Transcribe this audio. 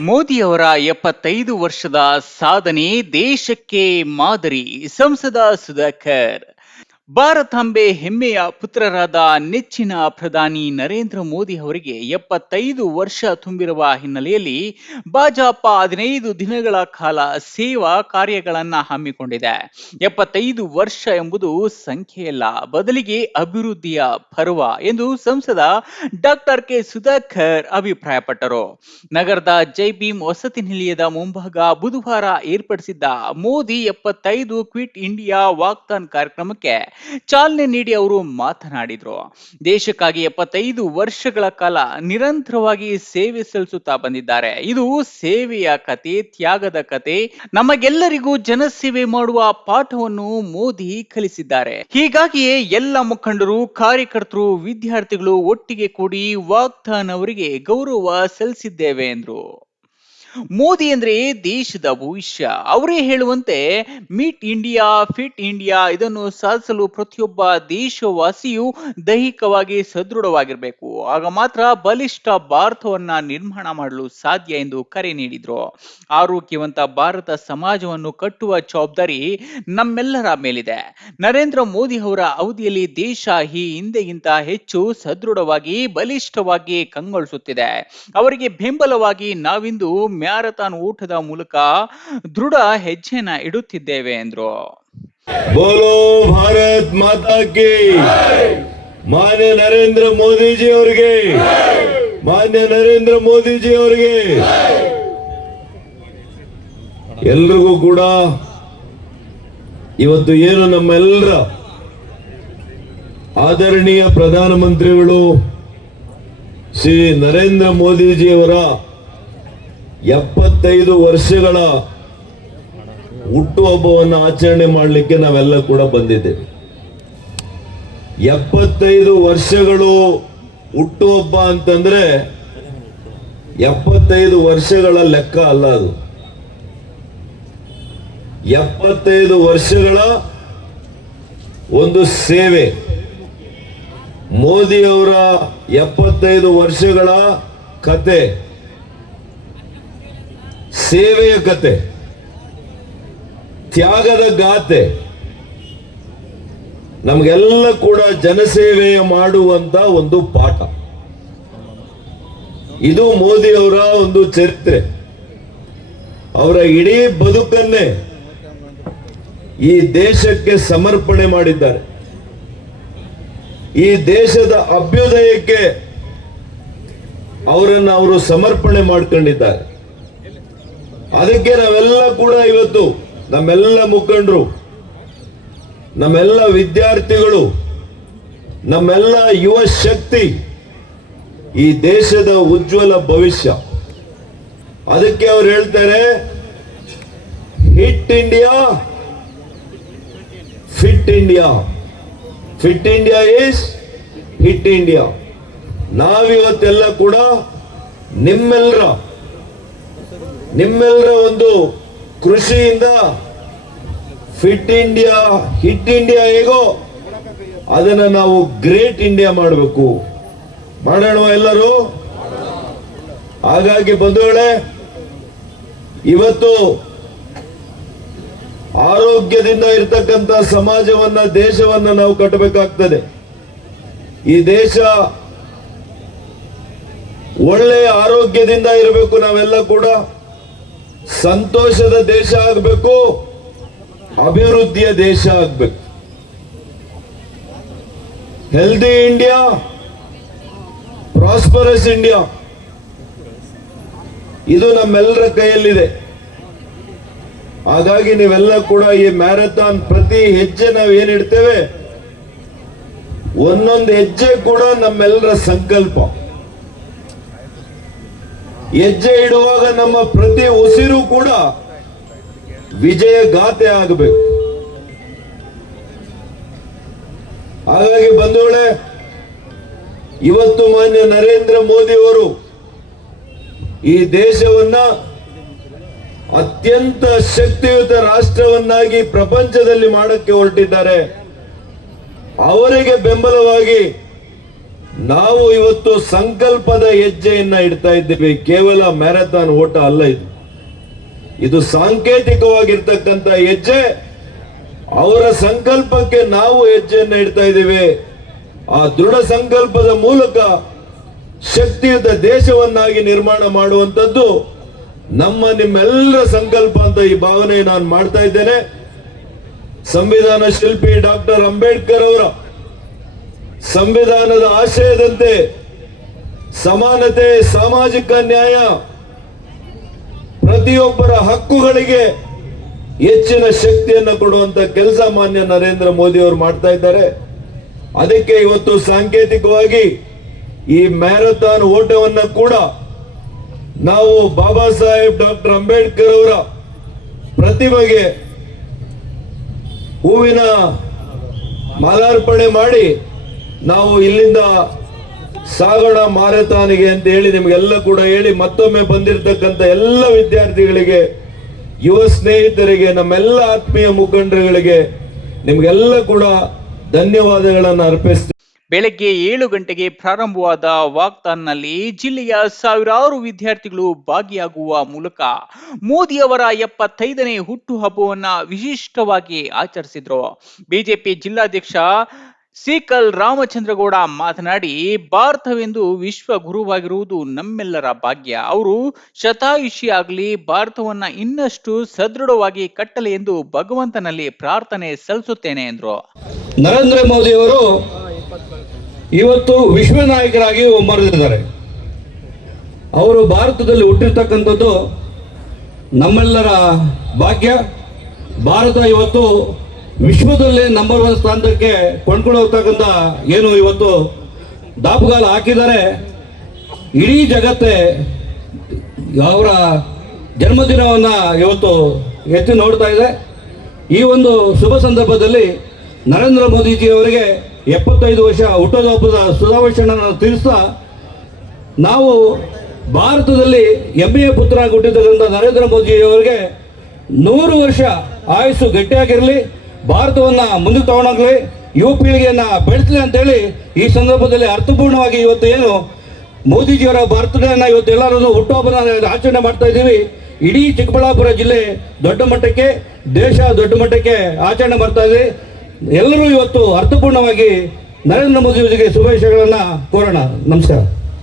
ಮೋದಿಯವರ ಎಪ್ಪತ್ತೈದು ವರ್ಷದ ಸಾಧನೆ ದೇಶಕ್ಕೆ ಮಾದರಿ. ಸಂಸದ ಸುಧಾಕರ್. ಭಾರತಾಂಬೆ ಹೆಮ್ಮೆಯ ಪುತ್ರರಾದ ನೆಚ್ಚಿನ ಪ್ರಧಾನಿ ನರೇಂದ್ರ ಮೋದಿ ಅವರಿಗೆ ಎಪ್ಪತ್ತೈದು ವರ್ಷ ತುಂಬಿರುವ ಹಿನ್ನೆಲೆಯಲ್ಲಿ ಭಾಜಪ ಹದಿನೈದು ದಿನಗಳ ಕಾಲ ಸೇವಾ ಕಾರ್ಯಗಳನ್ನು ಹಮ್ಮಿಕೊಂಡಿದೆ. ಎಪ್ಪತ್ತೈದು ವರ್ಷ ಎಂಬುದು ಸಂಖ್ಯೆಯಲ್ಲ, ಬದಲಿಗೆ ಅಭಿವೃದ್ಧಿಯ ಪರ್ವ ಎಂದು ಸಂಸದ ಡಾಕ್ಟರ್ ಕೆ ಸುಧಾಕರ್ ಅಭಿಪ್ರಾಯಪಟ್ಟರು. ನಗರದ ಜೈ ಭೀಮ್ ವಸತಿ ನಿಲಯದ ಮುಂಭಾಗ ಬುಧವಾರ ಏರ್ಪಡಿಸಿದ್ದ ಮೋದಿ ಎಪ್ಪತ್ತೈದು ಕ್ವಿಟ್ ಇಂಡಿಯಾ ವಾಕ್ತಾನ್ ಕಾರ್ಯಕ್ರಮಕ್ಕೆ ಚಾಲನೆ ನೀಡಿ ಅವರು ಮಾತನಾಡಿದ್ರು. ದೇಶಕ್ಕಾಗಿ ಎಪ್ಪತ್ತೈದು ವರ್ಷಗಳ ಕಾಲ ನಿರಂತರವಾಗಿ ಸೇವೆ ಸಲ್ಲಿಸುತ್ತಾ ಬಂದಿದ್ದಾರೆ. ಇದು ಸೇವೆಯ ಕತೆ, ತ್ಯಾಗದ ಕತೆ. ನಮಗೆಲ್ಲರಿಗೂ ಜನಸೇವೆ ಮಾಡುವ ಪಾಠವನ್ನು ಮೋದಿ ಕಲಿಸಿದ್ದಾರೆ. ಹೀಗಾಗಿಯೇ ಎಲ್ಲ ಮುಖಂಡರು, ಕಾರ್ಯಕರ್ತರು, ವಿದ್ಯಾರ್ಥಿಗಳು ಒಟ್ಟಿಗೆ ಕೂಡಿ ವಾಗ್ದಾನ್ ಅವರಿಗೆ ಗೌರವ ಸಲ್ಲಿಸಿದ್ದೇವೆ ಎಂದರು. ಮೋದಿ ಅಂದ್ರೆ ದೇಶದ ಭವಿಷ್ಯ. ಅವರೇ ಹೇಳುವಂತೆ ಮೀಟ್ ಇಂಡಿಯಾ, ಫಿಟ್ ಇಂಡಿಯಾ ಇದನ್ನು ಸಾಧಿಸಲು ಪ್ರತಿಯೊಬ್ಬ ದೇಶವಾಸಿಯು ದೈಹಿಕವಾಗಿ ಸದೃಢವಾಗಿರಬೇಕು. ಆಗ ಮಾತ್ರ ಬಲಿಷ್ಠ ಭಾರತವನ್ನ ನಿರ್ಮಾಣ ಮಾಡಲು ಸಾಧ್ಯ ಎಂದು ಕರೆ ನೀಡಿದ್ರು. ಆರೋಗ್ಯವಂತ ಭಾರತ ಸಮಾಜವನ್ನು ಕಟ್ಟುವ ಜವಾಬ್ದಾರಿ ನಮ್ಮೆಲ್ಲರ ಮೇಲಿದೆ. ನರೇಂದ್ರ ಮೋದಿ ಅವರ ಅವಧಿಯಲ್ಲಿ ದೇಶ ಈ ಹಿಂದೆಗಿಂತ ಹೆಚ್ಚು ಸದೃಢವಾಗಿ, ಬಲಿಷ್ಠವಾಗಿ ಕಂಗೊಳಿಸುತ್ತಿದೆ. ಅವರಿಗೆ ಬೆಂಬಲವಾಗಿ ನಾವಿಂದು ಮ್ಯಾರಥಾನ್ ಊಟದ ಮೂಲಕ ದೃಢ ಹೆಜ್ಜೆನ ಇಡುತ್ತಿದ್ದೇವೆ ಎಂದ್ರು. ಬೋಲೋ ಭಾರತ್ ಮಾತಾ ಕಿ ಮಾನ್ಯ ನರೇಂದ್ರ ಮೋದಿಜಿ ಅವರಿಗೆ. ಮಾನ್ಯ ನರೇಂದ್ರ ಮೋದಿಜಿ ಅವರಿಗೆ. ಎಲ್ರಿಗೂ ಕೂಡ ಇವತ್ತು ಏನು ನಮ್ಮೆಲ್ಲರ ಆದರಣೀಯ ಪ್ರಧಾನಮಂತ್ರಿಗಳು ಶ್ರೀ ನರೇಂದ್ರ ಮೋದಿಜಿಯವರ ಎಪ್ಪತ್ತೈದು ವರ್ಷಗಳ ಹುಟ್ಟುಹಬ್ಬವನ್ನು ಆಚರಣೆ ಮಾಡಲಿಕ್ಕೆ ನಾವೆಲ್ಲ ಕೂಡ ಬಂದಿದ್ದೇವೆ. ಎಪ್ಪತ್ತೈದು ವರ್ಷಗಳು ಹುಟ್ಟುಹಬ್ಬ ಅಂತಂದ್ರೆ ಎಪ್ಪತ್ತೈದು ವರ್ಷಗಳ ಲೆಕ್ಕ ಅಲ್ಲ ಅದು. ಎಪ್ಪತ್ತೈದು ವರ್ಷಗಳ ಒಂದು ಸೇವೆ. ಮೋದಿಯವರ ಎಪ್ಪತ್ತೈದು ವರ್ಷಗಳ ಕತೆ. ಸೇವೆಯ ಕತೆ. ತ್ಯಾಗದ ಗಾತೆ. ನಮಗೆಲ್ಲ ಕೂಡ ಜನಸೇವೆ ಮಾಡುವಂತ ಒಂದು ಪಾಠ. ಇದು ಮೋದಿ ಅವರ ಒಂದು ಚರಿತ್ರೆ. ಅವರ ಇಡೀ ಬದುಕನ್ನೇ ಈ ದೇಶಕ್ಕೆ ಸಮರ್ಪಣೆ ಮಾಡಿದ್ದಾರೆ. ಈ ದೇಶದ ಅಭ್ಯುದಯಕ್ಕೆ ಅವರನ್ನ ಅವರು ಸಮರ್ಪಣೆ ಮಾಡ್ಕೊಂಡಿದ್ದಾರೆ. ಅದಕ್ಕೆ ನಾವೆಲ್ಲ ಕೂಡ ಇವತ್ತು ನಮ್ಮೆಲ್ಲ ಮುಖಂಡರು ನಮ್ಮೆಲ್ಲ ವಿದ್ಯಾರ್ಥಿಗಳು, ನಮ್ಮೆಲ್ಲ ಯುವ ಶಕ್ತಿ ಈ ದೇಶದ ಉಜ್ವಲ ಭವಿಷ್ಯ. ಅದಕ್ಕೆ ಅವ್ರು ಹೇಳ್ತಾರೆ hit India fit India fit India is hit India ನಾವಿವತ್ತೆಲ್ಲ ಕೂಡ ನಿಮ್ಮೆಲ್ಲರ ನಿಮ್ಮೆಲ್ಲರ ಒಂದು ಕೃಷಿಯಿಂದ ಫಿಟ್ ಇಂಡಿಯಾ ಹಿಟ್ ಇಂಡಿಯಾ ಹೇಗೋ ಅದನ್ನ ನಾವು ಗ್ರೇಟ್ ಇಂಡಿಯಾ ಮಾಡಬೇಕು. ಮಾಡೋಣ ಎಲ್ಲರೂ? ಹಾಗಾಗಿ ಬಂಧುಗಳೇ, ಇವತ್ತು ಆರೋಗ್ಯದಿಂದ ಇರ್ತಕ್ಕಂಥ ಸಮಾಜವನ್ನ, ದೇಶವನ್ನ ನಾವು ಕಟ್ಟಬೇಕಾಗ್ತದೆ. ಈ ದೇಶ ಒಳ್ಳೆಯ ಆರೋಗ್ಯದಿಂದ ಇರಬೇಕು ನಾವೆಲ್ಲ ಕೂಡ. ಸಂತೋಷದ ದೇಶ ಆಗಬೇಕು. ಅಭಿವೃದ್ಧಿಯ ದೇಶ ಆಗ್ಬೇಕು. ಹೆಲ್ದಿ ಇಂಡಿಯಾ ಪ್ರಾಸ್ಪರಸ್ ಇಂಡಿಯಾ ಇದು ನಮ್ಮೆಲ್ಲರ ಕೈಯಲ್ಲಿದೆ. ಹಾಗಾಗಿ ನೀವೆಲ್ಲ ಕೂಡ ಈ ಮ್ಯಾರಥಾನ್ ಪ್ರತಿ ಹೆಜ್ಜೆ ನಾವು ಏನಿಡ್ತೇವೆ ಒಂದೊಂದು ಹೆಜ್ಜೆ ಕೂಡ ನಮ್ಮೆಲ್ಲರ ಸಂಕಲ್ಪ. ಹೆಜ್ಜೆ ಇಡುವಾಗ ನಮ್ಮ ಪ್ರತಿ ಉಸಿರು ಕೂಡ ವಿಜಯ ಗಾತೆ ಆಗಬೇಕು. ಹಾಗಾಗಿ ಬಂಧುಗಳೇ, ಇವತ್ತು ಮಾನ್ಯ ನರೇಂದ್ರ ಮೋದಿ ಅವರು ಈ ದೇಶವನ್ನ ಅತ್ಯಂತ ಶಕ್ತಿಯುತ ರಾಷ್ಟ್ರವನ್ನಾಗಿ ಪ್ರಪಂಚದಲ್ಲಿ ಮಾಡಕ್ಕೆ ಹೊರಟಿದ್ದಾರೆ. ಅವರಿಗೆ ಬೆಂಬಲವಾಗಿ ನಾವು ಇವತ್ತು ಸಂಕಲ್ಪದ ಹೆಜ್ಜೆಯನ್ನ ಇಡ್ತಾ ಇದ್ದೀವಿ. ಕೇವಲ ಮ್ಯಾರಥಾನ್ ಓಟ ಅಲ್ಲ ಇದು. ಇದು ಸಾಂಕೇತಿಕವಾಗಿರ್ತಕ್ಕಂಥ ಹೆಜ್ಜೆ. ಅವರ ಸಂಕಲ್ಪಕ್ಕೆ ನಾವು ಹೆಜ್ಜೆಯನ್ನು ಇಡ್ತಾ ಇದ್ದೇವೆ. ಆ ದೃಢ ಸಂಕಲ್ಪದ ಮೂಲಕ ಶಕ್ತಿಯುತ ದೇಶವನ್ನಾಗಿ ನಿರ್ಮಾಣ ಮಾಡುವಂತದ್ದು ನಮ್ಮ ನಿಮ್ಮೆಲ್ಲರ ಸಂಕಲ್ಪ ಅಂತ ಈ ಭಾವನೆ ನಾನು ಮಾಡ್ತಾ ಇದ್ದೇನೆ. ಸಂವಿಧಾನ ಶಿಲ್ಪಿ ಡಾಕ್ಟರ್ ಅಂಬೇಡ್ಕರ್ ಅವರ ಸಂವಿಧಾನದ ಆಶಯದಂತೆ ಸಮಾನತೆ, ಸಾಮಾಜಿಕ ನ್ಯಾಯ ಪ್ರತಿಯೊಬ್ಬರ ಹಕ್ಕುಗಳಿಗೆ ಹೆಚ್ಚಿನ ಶಕ್ತಿಯನ್ನು ಕೊಡುವಂತ ಕೆಲಸ ಮಾನ್ಯ ನರೇಂದ್ರ ಮೋದಿ ಅವರು ಮಾಡ್ತಾ ಇದ್ದಾರೆ. ಅದಕ್ಕೆ ಇವತ್ತು ಸಾಂಕೇತಿಕವಾಗಿ ಈ ಮ್ಯಾರಥಾನ್ ಓಟವನ್ನು ಕೂಡ ನಾವು ಬಾಬಾ ಸಾಹೇಬ್ ಡಾಕ್ಟರ್ ಅಂಬೇಡ್ಕರ್ ಅವರ ಪ್ರತಿಮೆಗೆ ಹೂವಿನ ಮಾಲಾರ್ಪಣೆ ಮಾಡಿ ನಾವು ಇಲ್ಲಿಂದ ಸಾಗೋಣ ಮಾರಥಾನಿಗೆ ಅಂತ ಹೇಳಿ ನಿಮಗೆಲ್ಲ ಕೂಡ ಹೇಳಿ ಮತ್ತೊಮ್ಮೆ ಬಂದಿರತಕ್ಕಂಥ ಎಲ್ಲ ವಿದ್ಯಾರ್ಥಿಗಳಿಗೆ, ಯುವ ಸ್ನೇಹಿತರಿಗೆ, ನಮ್ಮೆಲ್ಲ ಆತ್ಮೀಯ ಮುಖಂಡರುಗಳಿಗೆ ನಿಮಗೆಲ್ಲ ಕೂಡ ಧನ್ಯವಾದಗಳನ್ನು ಅರ್ಪಿಸ್ತೀವಿ. ಬೆಳಗ್ಗೆ ಏಳು ಗಂಟೆಗೆ ಪ್ರಾರಂಭವಾದ ವಾಕ್ತಾನ್ನಲ್ಲಿ ಜಿಲ್ಲೆಯ ಸಾವಿರಾರು ವಿದ್ಯಾರ್ಥಿಗಳು ಭಾಗಿಯಾಗುವ ಮೂಲಕ ಮೋದಿಯವರ ಎಪ್ಪತ್ತೈದನೇ ಹುಟ್ಟುಹಬ್ಬವನ್ನು ವಿಶಿಷ್ಟವಾಗಿ ಆಚರಿಸಿದ್ರು. ಬಿಜೆಪಿ ಜಿಲ್ಲಾಧ್ಯಕ್ಷ ಸೀಕಲ್ ರಾಮಚಂದ್ರಗೌಡ ಮಾತನಾಡಿ, ಭಾರತವೆಂದು ವಿಶ್ವ ಗುರುವಾಗಿರುವುದು ನಮ್ಮೆಲ್ಲರ ಭಾಗ್ಯ. ಅವರು ಶತಾಯುಷಿ ಆಗಲಿ, ಭಾರತವನ್ನ ಇನ್ನಷ್ಟು ಸದೃಢವಾಗಿ ಕಟ್ಟಲಿ ಎಂದು ಭಗವಂತನಲ್ಲಿ ಪ್ರಾರ್ಥನೆ ಸಲ್ಲಿಸುತ್ತೇನೆ ಎಂದರು. ನರೇಂದ್ರ ಮೋದಿಯವರು ಇವತ್ತು ವಿಶ್ವ ನಾಯಕರಾಗಿ ಮರೆದಿದ್ದಾರೆ ಅವರು ಭಾರತದಲ್ಲಿ ಹುಟ್ಟಿರ್ತಕ್ಕಂಥದ್ದು ನಮ್ಮೆಲ್ಲರ ಭಾಗ್ಯ. ಭಾರತ ಇವತ್ತು ವಿಶ್ವದಲ್ಲಿ ನಂಬರ್ ಒನ್ ಸ್ಥಾನಕ್ಕೆ ಕೊಂಡ್ಕೊಂಡು ಹೋಗ್ತಕ್ಕಂಥ ಏನು ಇವತ್ತು ದಾಪುಗಾಲ ಹಾಕಿದ್ದಾರೆ. ಇಡೀ ಜಗತ್ತೇ ಅವರ ಜನ್ಮದಿನವನ್ನು ಇವತ್ತು ಎತ್ತಿ ನೋಡ್ತಾ ಇದೆ. ಈ ಒಂದು ಶುಭ ಸಂದರ್ಭದಲ್ಲಿ ನರೇಂದ್ರ ಮೋದಿಜಿಯವರಿಗೆ ಎಪ್ಪತ್ತೈದು ವರ್ಷ ಹುಟ್ಟುಹಬ್ಬದ ಶುಭಾಶಯವನ್ನು ತಿಳಿಸ್ತಾ ನಾವು ಭಾರತದಲ್ಲಿ ಹೆಮ್ಮೆಯ ಪುತ್ರ ಹುಟ್ಟಿರ್ತಕ್ಕಂಥ ನರೇಂದ್ರ ಮೋದಿಯವರಿಗೆ ನೂರು ವರ್ಷ ಆಯಸ್ಸು ಗಟ್ಟಿಯಾಗಿರಲಿ. ಭಾರತವನ್ನು ಮುಂದೆ ತಗೊಂಡೋಗ್ಲಿ ಯುವ ಪೀಳಿಗೆಯನ್ನು ಬೆಳೆಸಲಿ ಅಂತೇಳಿ ಈ ಸಂದರ್ಭದಲ್ಲಿ ಅರ್ಥಪೂರ್ಣವಾಗಿ ಇವತ್ತು ಏನು ಮೋದಿಜಿಯವರ ಬರ್ತಡೇನ ಇವತ್ತು ಎಲ್ಲರೂ ಹುಟ್ಟುಹಬ್ಬನ ಆಚರಣೆ ಮಾಡ್ತಾ ಇದ್ದೀವಿ. ಇಡೀ ಚಿಕ್ಕಬಳ್ಳಾಪುರ ಜಿಲ್ಲೆ ದೊಡ್ಡ ಮಟ್ಟಕ್ಕೆ, ದೇಶ ದೊಡ್ಡ ಮಟ್ಟಕ್ಕೆ ಆಚರಣೆ ಮಾಡ್ತಾ ಇದೆ. ಎಲ್ಲರೂ ಇವತ್ತು ಅರ್ಥಪೂರ್ಣವಾಗಿ ನರೇಂದ್ರ ಮೋದಿ ಅವರಿಗೆ ಶುಭಾಶಯಗಳನ್ನು ಕೋರೋಣ. ನಮಸ್ಕಾರ.